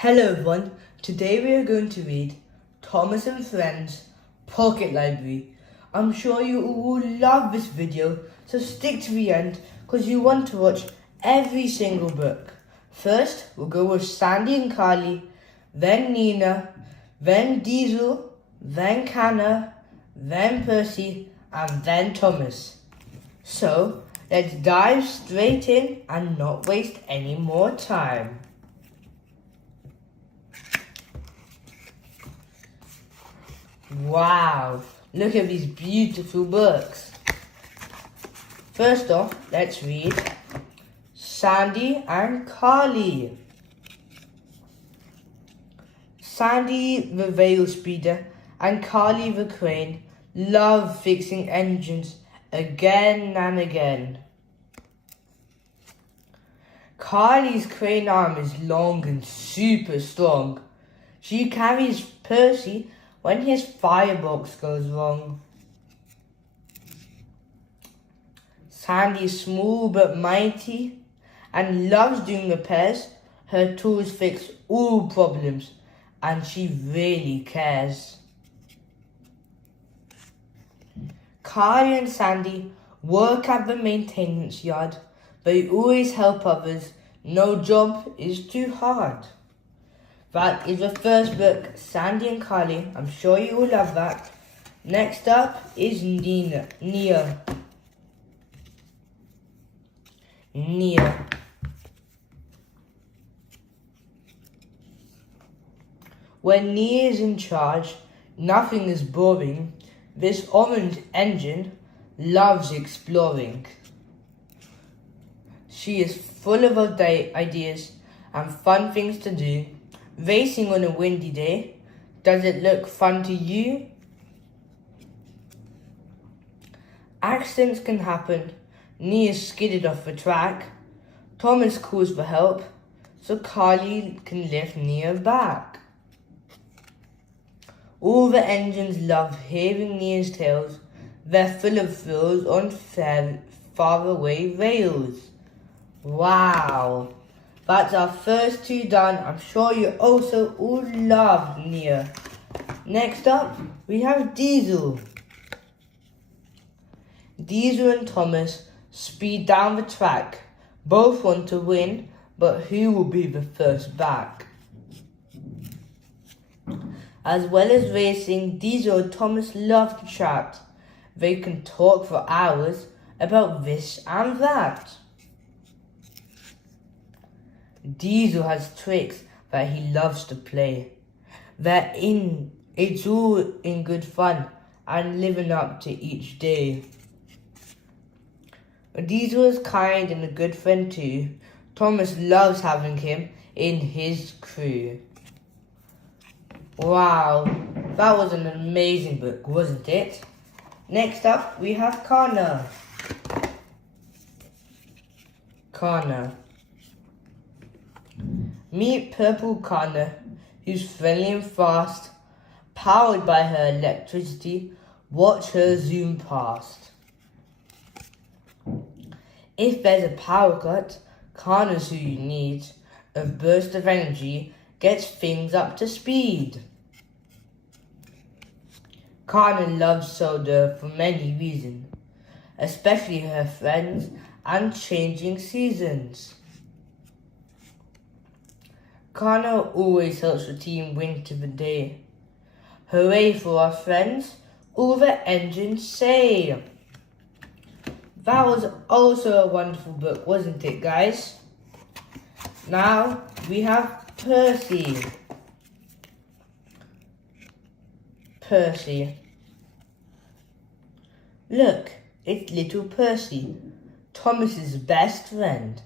Hello everyone, today we are going to read Thomas and Friends Pocket Library. I'm sure you all will love this video, so stick to the end because you want to watch every single book. First, we'll go with Sandy and Carly, then Nina, then Diesel, then Connor, then Percy, and then Thomas. So, let's dive straight in and not waste any more time. Wow, look at these beautiful books. First off, let's read Sandy and Carly. Sandy the rail speeder and Carly the crane love fixing engines again and again. Carly's crane arm is long and super strong. She carries Percy when his firebox goes wrong. Sandy is small but mighty and loves doing repairs. Her tools fix all problems and she really cares. Carly and Sandy work at the maintenance yard. They always help others. No job is too hard. That is the first book, Sandy and Carly. I'm sure you will love that. Next up is Nia. When Nia is in charge, nothing is boring. This orange engine loves exploring. She is full of ideas and fun things to do. Racing on a windy day, does it look fun to you? Accidents can happen. Nia skidded off the track. Thomas calls for help, so Carly can lift Nia back. All the engines love hearing Nia's tales. They're full of thrills on faraway rails. Wow! That's our first two done. I'm sure you also all love Nia. Next up, we have Diesel. Diesel and Thomas speed down the track. Both want to win, but who will be the first back? As well as racing, Diesel and Thomas love to chat. They can talk for hours about this and that. Diesel has tricks that he loves to play. It's all in good fun and living up to each day. Diesel is kind and a good friend too. Thomas loves having him in his crew. Wow, that was an amazing book, wasn't it? Next up, we have Connor. Meet Purple Connor, who's friendly and fast. Powered by her electricity, watch her zoom past. If there's a power cut, Connor's who you need. A burst of energy gets things up to speed. Connor loves soda for many reasons, especially her friends and changing seasons. Connor always helps the team win to the day. Hooray for our friends, all the engines say. That was also a wonderful book, wasn't it, guys? Now we have Percy. Look, it's little Percy, Thomas's best friend.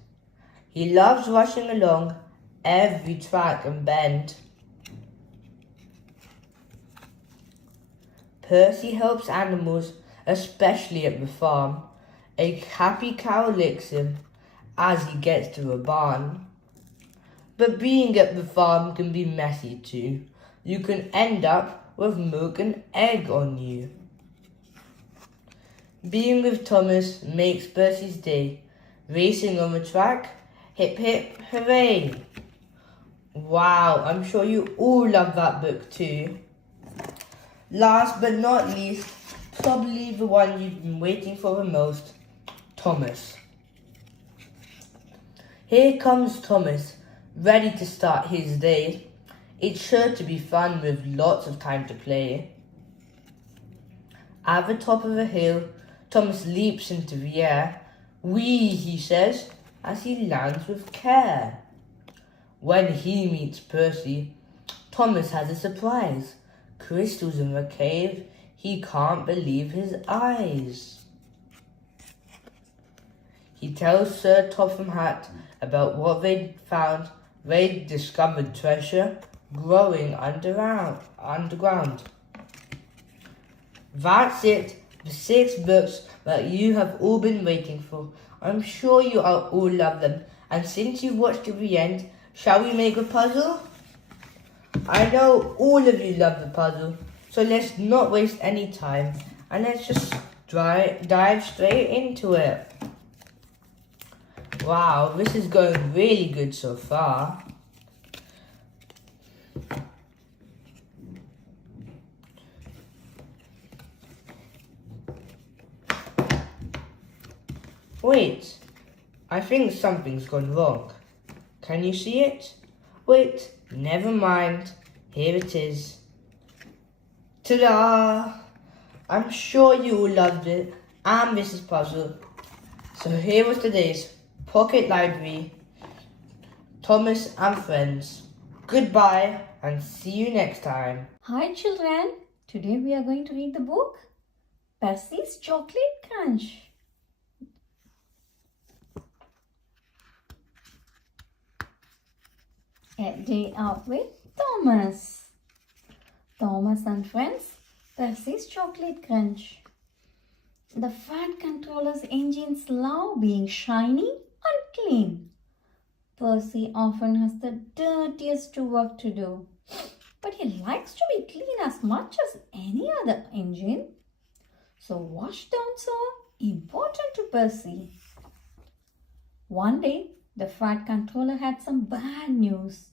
He loves rushing along every track and bend. Percy helps animals, especially at the farm. A happy cow licks him as he gets to the barn. But being at the farm can be messy too. You can end up with milk and egg on you. Being with Thomas makes Percy's day. Racing on the track, hip hip hooray! Wow, I'm sure you all love that book too. Last but not least, probably the one you've been waiting for the most, Thomas. Here comes Thomas, ready to start his day. It's sure to be fun with lots of time to play. At the top of the hill, Thomas leaps into the air. Whee, he says, as he lands with care. When he meets Percy, Thomas has a surprise. Crystals in the cave, he can't believe his eyes. He tells Sir Topham Hatt about what they'd found. They'd discovered treasure growing underground. That's it, the 6 books that you have all been waiting for. I'm sure you all love them. And since you've watched to the end, shall we make a puzzle? I know all of you love the puzzle, so let's not waste any time and let's just dive straight into it. Wow, this is going really good so far. Wait, I think something's gone wrong. Can you see it? Wait, never mind. Here it is. Ta-da! I'm sure you all loved it and this puzzle. So here was today's Pocket Library, Thomas and Friends. Goodbye and see you next time. Hi children, today we are going to read the book Percy's Chocolate Crunch. A Day Out with Thomas. Thomas and Friends, Percy's Chocolate Crunch. The Fat Controller's engines love being shiny and clean. Percy often has the dirtiest work to do, but he likes to be clean as much as any other engine. So washdowns are important to Percy. One day, the Fat Controller had some bad news.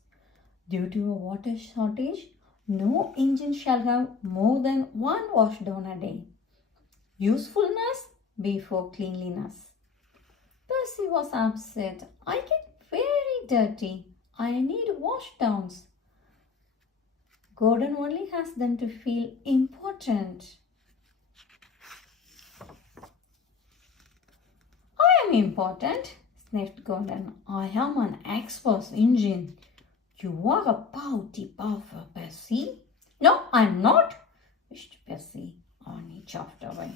Due to a water shortage, no engine shall have more than 1 washdown a day. Usefulness before cleanliness. Percy was upset. I get very dirty. I need washdowns. Gordon only has them to feel important. I am important, sniffed Gordon. I am an express engine. You are a pouty puffer, Percy. No, I'm not, wished Percy, and he chuffed away.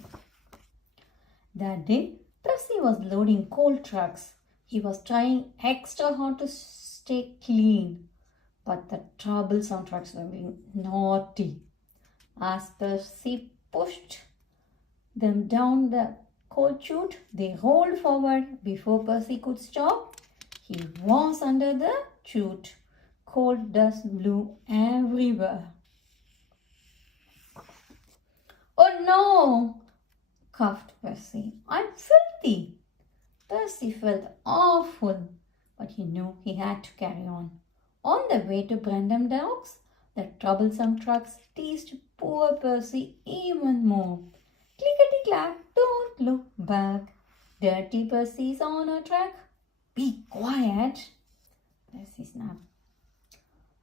That day, Percy was loading coal trucks. He was trying extra hard to stay clean, but the troublesome trucks were being naughty. As Percy pushed them down the coal chute, they rolled forward. Before Percy could stop, he was under the chute. Cold dust blew everywhere. Oh no, coughed Percy. I'm filthy. Percy felt awful, but he knew he had to carry on. On the way to Brendam Docks, the troublesome trucks teased poor Percy even more. Clickety-clack, don't look back. Dirty Percy's on a track. Be quiet, Percy snapped.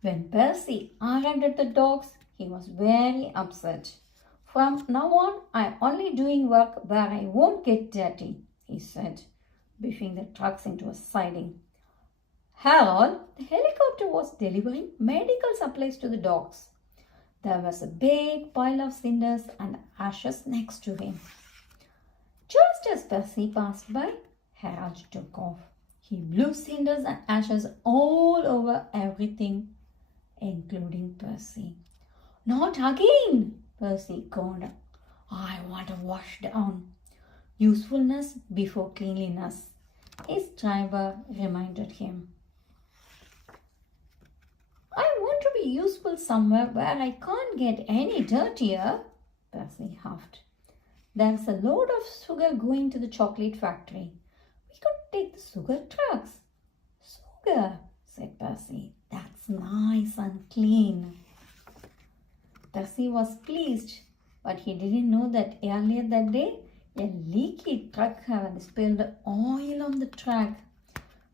When Percy arrived at the docks, he was very upset. From now on, I'm only doing work where I won't get dirty, he said, biffing the trucks into a siding. Harold, the helicopter, was delivering medical supplies to the docks. There was a big pile of cinders and ashes next to him. Just as Percy passed by, Harold took off. He blew cinders and ashes all over everything, including Percy. Not again, Percy groaned. I want to wash down. Usefulness before cleanliness, his driver reminded him. I want to be useful somewhere where I can't get any dirtier, Percy huffed. There's a load of sugar going to the chocolate factory. We could take the sugar trucks. Sugar, said Percy. That's nice and clean. Percy was pleased, but he didn't know that earlier that day a leaky truck had spilled oil on the track.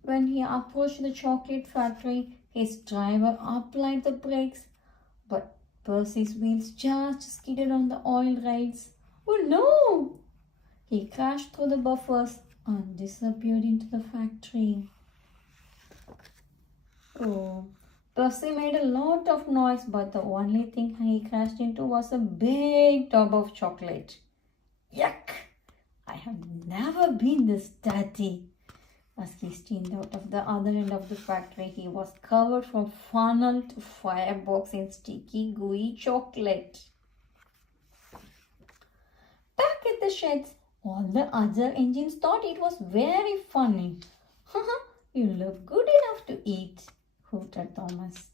When he approached the chocolate factory, his driver applied the brakes, but Percy's wheels just skidded on the oil rails. Oh no! He crashed through the buffers and disappeared into the factory. Oh, Percy made a lot of noise, but the only thing he crashed into was a big tub of chocolate. Yuck! I have never been this dirty. As he steamed out of the other end of the factory, he was covered from funnel to firebox in sticky, gooey chocolate. Back at the sheds, all the other engines thought it was very funny. You look good enough to eat, hooted Thomas.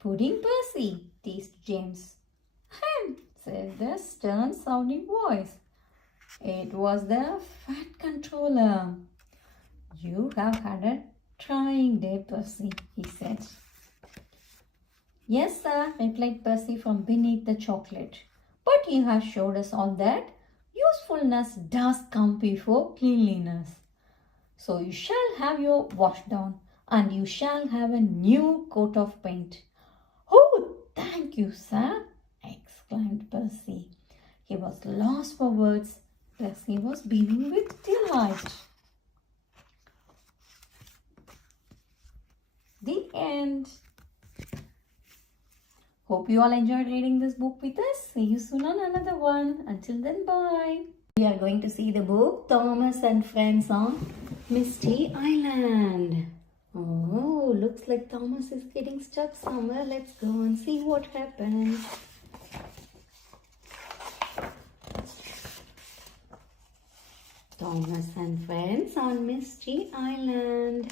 Pudding Percy, teased James. Said the stern-sounding voice. It was the fat controller. You have had a trying day, Percy, he said. Yes, sir, replied Percy from beneath the chocolate. But you have showed us all that usefulness does come before cleanliness. So you shall have your wash down, and you shall have a new coat of paint. Oh, thank you, sir, exclaimed Percy. He was lost for words. Percy was beaming with delight. The end. Hope you all enjoyed reading this book with us. See you soon on another one. Until then, bye. We are going to see the book Thomas and Friends on Misty Island. Oh, looks like Thomas is getting stuck somewhere. Let's go and see what happens. Thomas and Friends on Misty Island.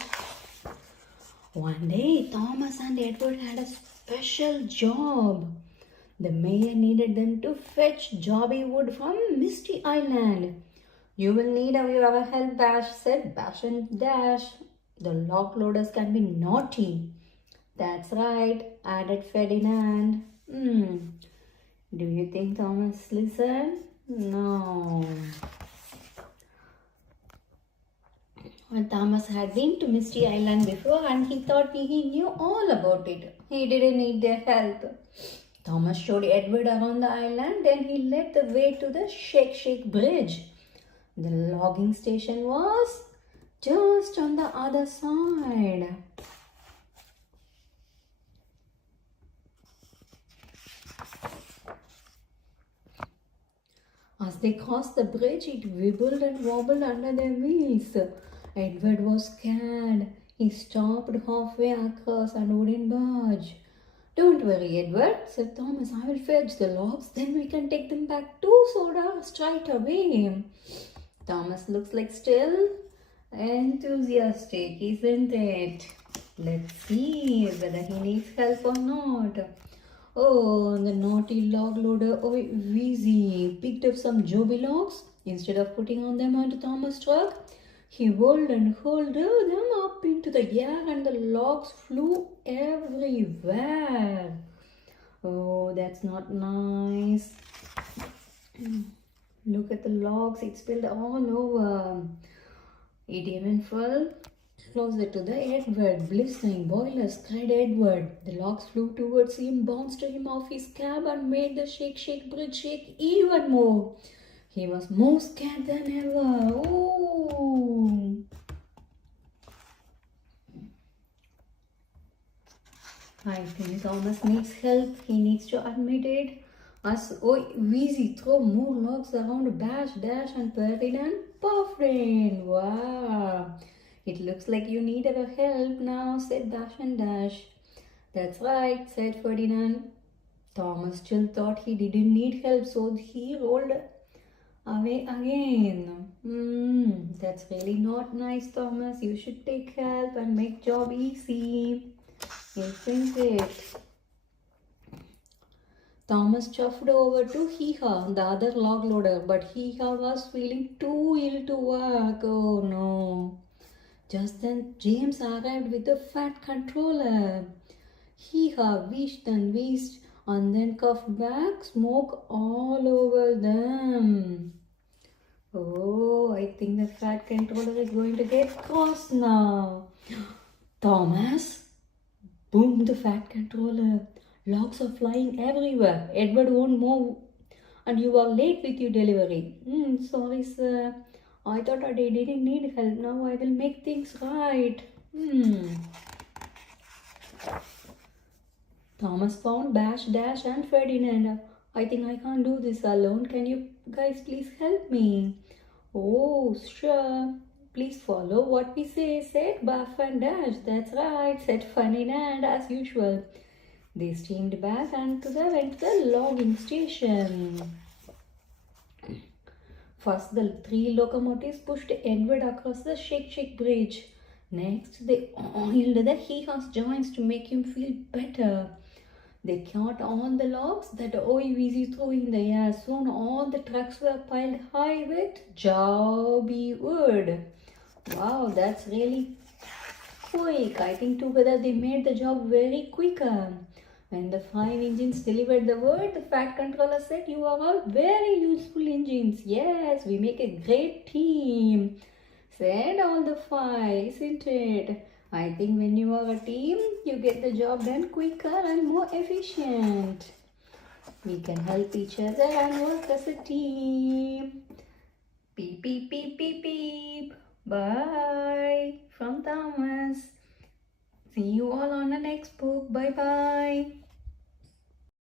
One day, Thomas and Edward had a special job. The mayor needed them to fetch Jobby wood from Misty Island. You will need our help, Bash, said Bash and Dash. The lock loaders can be naughty. That's right, added Ferdinand. Do you think Thomas listened? No. Well, Thomas had been to Misty Island before and he thought he knew all about it. He didn't need their help. Thomas showed Edward around the island, then he led the way to the Shake Shake Bridge. The logging station was just on the other side. As they crossed the bridge, it wibbled and wobbled under their wheels. Edward was scared. He stopped halfway across and wouldn't budge. Don't worry, Edward, said Thomas. I will fetch the logs, then we can take them back to Soda straight away. Thomas looks like still enthusiastic, isn't it? Let's see whether he needs help or not. Oh, the naughty log loader, Wheezy, picked up some Joby logs. Instead of putting on them onto Thomas' truck, he whirled and hurled them up into the air and the logs flew everywhere. Oh, that's not nice. Look at the logs, it spilled all over. It even fell closer to the Edward. Blistering boilers, cried Edward. The logs flew towards him, bounced him off his cab and made the Shake Shake Bridge shake even more. He was more scared than ever. Ooh. I think Thomas needs help. He needs to admit it. As Wheezy throw more logs around Bash, Dash and Ferdinand puffed in. Wow. It looks like you need our help now, said Bash and Dash. That's right, said Ferdinand. Thomas still thought he didn't need help, so he rolled away again. That's really not nice, Thomas. You should take help and make job easy. Isn't it? Thomas chuffed over to Hee-Haw, the other log loader, but Hee-Haw was feeling too ill to work. Oh no. Just then James arrived with the fat controller. Hee-haw, wished and wished, and then coughed back, smoke all over them. Oh, I think the fat controller is going to get cross now. Thomas, boomed the fat controller. Logs are flying everywhere. Edward won't move, and you are late with your delivery. Sorry, sir. I thought I didn't need help. Now I will make things right. Thomas found Bash, Dash, and Ferdinand. I think I can't do this alone. Can you guys please help me? Oh, sure. Please follow what we say, said Buff and Dash. That's right, said Ferdinand as usual. They steamed back and went to the logging station. First, the three locomotives pushed Edward across the Shake Bridge. Next, they oiled the Hee-Haw's joints to make him feel better. They caught on the logs that OEVC threw in the air. Soon all the trucks were piled high with jobby wood. Wow, that's really quick. I think together they made the job very quicker. When the 5 engines delivered the word, the fat controller said, "You are all very useful engines. Yes, we make a great team," said all the 5, isn't it? I think when you are a team, you get the job done quicker and more efficient. We can help each other and work as a team. Beep, beep, beep, beep, beep. Bye from Thomas. See you all on the next book. Bye bye.